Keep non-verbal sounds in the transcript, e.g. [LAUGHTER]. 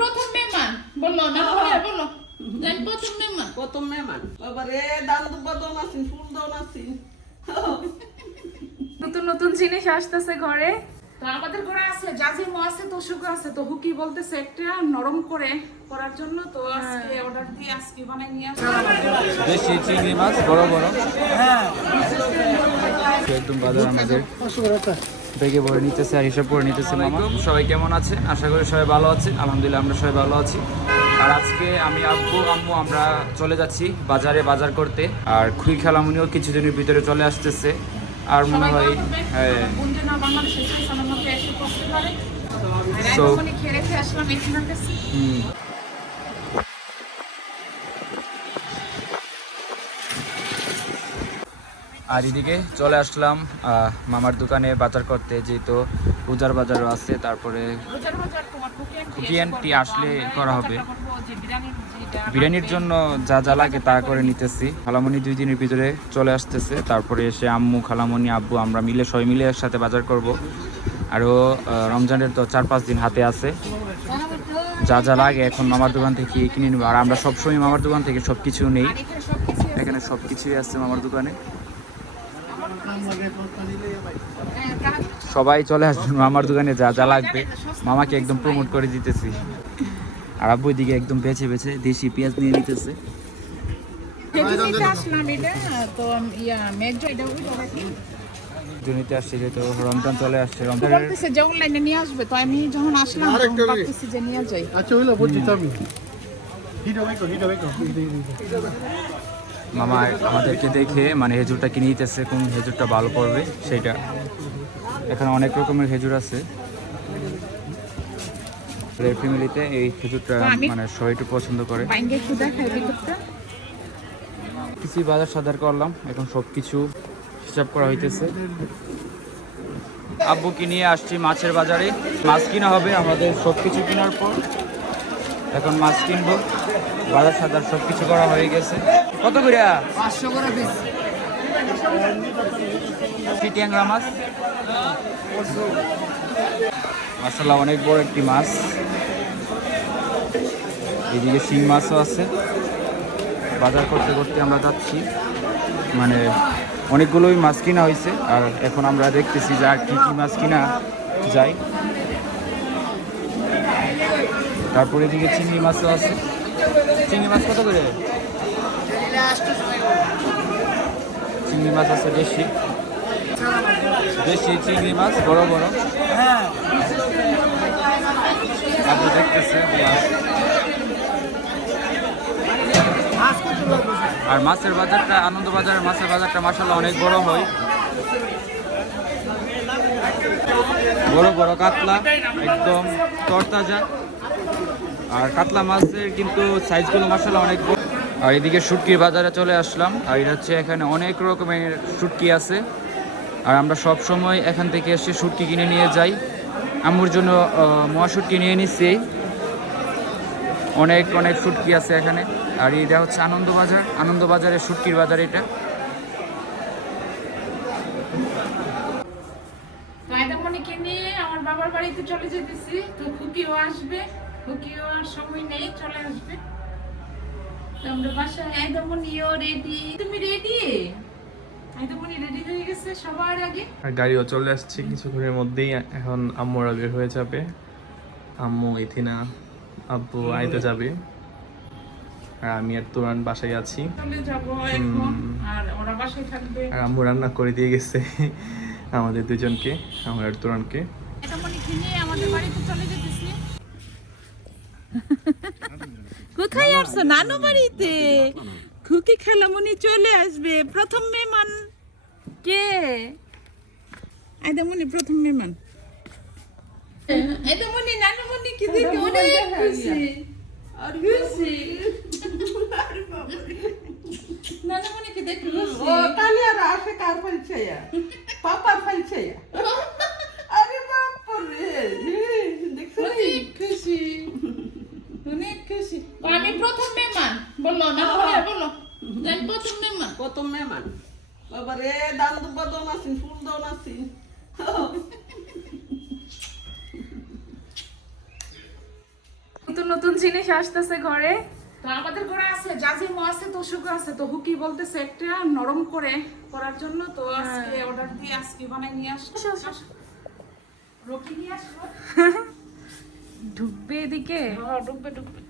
প্রথম মেহমান। বলল না বলে বলো। যে আমি প্রথম মেহমান। প্রথম মেহমান। বাবারে দান দুব্বা দোন আছেন ফুল দোন আছেন নতুন নতুন জিনিস আসতেছে ঘরে। তো আমাদের ঘরে আছে জাজিমো আছে তোষুকও আছে। তো হুকি বলতেছে একটা নরম করে করার জন্য। তো আজকে অর্ডার দিয়ে আজকে বানাই নিয়ে আসব। দেশি চিংড়ি মাছ বড় বড়। একদম বাজার আমাদের। ব্যাগে ভরে নিতেছে আর হিসাব করে নিতেছে মামা। সবাই কেমন আছে আশা করি সবাই ভালো আছে আলহামদুলিল্লাহ আমরা সবাই ভালো আছি। আর আজকে আমি আব্বু আম্মু আমরা চলে যাচ্ছি বাজারে বাজার করতে। আর খুই খেলামুনিও কিছুদিনের ভিতরে চলে আসতেছে। আর মনে হয় হ্যাঁ বন্ধু না বাংলাদেশে আমার মধ্যে এসে করতে পারে So- এখন খেয়ে রেখে আসলাম এখানের কাছে হুম। আর এদিকে চলে আসলাম মামার দোকানে বাজার করতে, যেহেতু পূজার বাজারও আছে, তারপরে করবে। আসলে করা হবে। বিরিয়ানির। জন্য যা যা লাগে তা করে নিতেছি খালামণি দুই দিনের ভিতরে চলে আসতেছে, তারপরে এসে আম্মু, খালামণি, আব্বু, আমরা মিলে, সবাই মিলে একসাথে বাজার করব আরও রমজানের তো চার পাঁচ দিন হাতে আছে যা যা লাগে এখন মামার দোকান থেকে কিনে নেব আর আমরা সবসময় মামার দোকান থেকে সব কিছু নেই এখানে সব কিছুই আছে মামার দোকানে সবাই চলে আসবেন মামার দোকানে যা যা লাগবে। মামাকে একদম প্রমোট করে দিতেছি। আর আব্বু দিকে একদম বেছে বেছে দেশি পেঁয়াজ নিয়ে নিতেছে। তো ইয়া রমজান চলে আসছে রমজানের বলতেছে যে অনলাইনে নিয়ে আসবে তো আমি যখন আসলাম তখন ভাবতেছি যে নিয়ে যাই। আচ্ছা হইল বলছি তো আমি হিটো বাইকো হিটো বাইকো মামা আমাদেরকে দেখে মানে হেজুরটা কিনে নিতেছে কোন হেজুরটা ভালো পড়বে সেইটা। এখানে অনেক রকমের খেজুর আছে। ফ্যামিলিতে এই খেজুরটা মানে সবাই একটু পছন্দ করে। কিছু বাজার সাজার করলাম এখন সব কিছু হিসাব করা হইতেছে। আব্বুকে নিয়ে আসছি মাছের বাজারে। মাছ কিনা হবে আমাদের সব কিছু কেনার পর। এখন মাছ কিনবো। বাজার সাজার সব কিছু করা হয়ে গেছে। কত করে? পাঁচশো করে পিস চিটিয়াংরা মাছ? মাসাল্লাহ অনেক বড় একটি মাছ। এদিকে শিং মাছও আছে। বাজার করতে করতে আমরা যাচ্ছি। মানে অনেকগুলোই মাছ কিনা হয়েছে। আর এখন আমরা দেখতেছি যে আর কী কী মাছ কিনা যায়। তারপরে এদিকে চিংড়ি মাছও আছে। চিংড়ি মাছ কত করে? চিংড়ি মাছ আছে বেশি। দেশি চিংড়ি মাছ, বড় বড়। হ্যাঁ আপনি দেখতেছেন আর মাছের বাজারটা আনন্দ বাজারের মাছের বাজারটা মাসাল্লাহ অনেক বড় হয়। বড় বড় কাতলা, একদম তরতাজা। আর কাতলা মাছের কিন্তু সাইজগুলো মাসাল্লাহ অনেক বড়। আর এদিকে শুটকির বাজারে চলে আসলাম। আর এটা হচ্ছে এখানে অনেক রকমের শুটকি আছে। আর আমরা সব সময় এখান থেকে এসে শুটকি কিনে নিয়ে যাই। আম্মুর জন্য মোয়া শুটকি নিয়ে নিচ্ছি অনেক অনেক শুটকি আছে এখানে। আর এটা হচ্ছে আনন্দবাজার আনন্দবাজারের শুটকির বাজার এটা। আমার বাবার বাড়িতে চলে যেতেছি। তো খুকিও আসবে। খুকিও আর সময় নেই, চলে আসবে। আমরা বাসায় আয়দামণিও রেডি তুমি রেডি আয়দামণি রেডি হয়ে গেছে সবার আগে। আর গাড়িও চলে আসছে কিছুক্ষণের মধ্যেই এখন আম্মুরা বের হয়ে যাবে। আম্মু ইথিনা আব্বু আইতে যাবে। আর আমি আর তোরান বাসায় আছি। চলে যাব এখন আর ওরা বাসায় থাকবে। আর আম্মু রান্না করে দিয়ে গেছে আমাদের দুজনকে আমার আর তোরানকে। আমাদের বাড়িতে চলে যেতেছি। [LAUGHS] কোথায় আসছো? নানু বাড়িতে খুকি খেলামণি চলে আসবে। প্রথম মেহমান। কে? আয়দামণি প্রথম মেহমান। আয়দামণি নানুমণি কি দেখে? অনেক খুশি। আর খুশি। নানুমণি কি দেখে? খুশি। ও তাহলে আর আসে কার ফেলছে [LAUGHS] পাপার ফেলছে আরে বাপরে দেখছ অনেক খুশি অনেক খুশি ও, আমি প্রথম মেহমান বলল না বলে বলো যে আমি প্রথম মেহমান। প্রথম মেহমান। বাবারে দান দুব্বা দোন আছেন ফুল দোন আছেন নতুন নতুন নতুন জিনিস আসতেছে ঘরে। তো আমাদের ঘরে আছে জাজিমো আছে তো সুগো আছে তো হুকি বলতেছে একটা নরম করে করার জন্য তো আজকে অর্ডার দিয়ে আজকে বানাই নিয়ে আসলো রকি নিয়ে আসলো ঢুকবে এদিকে? হ্যাঁ, ডুববে ডুববে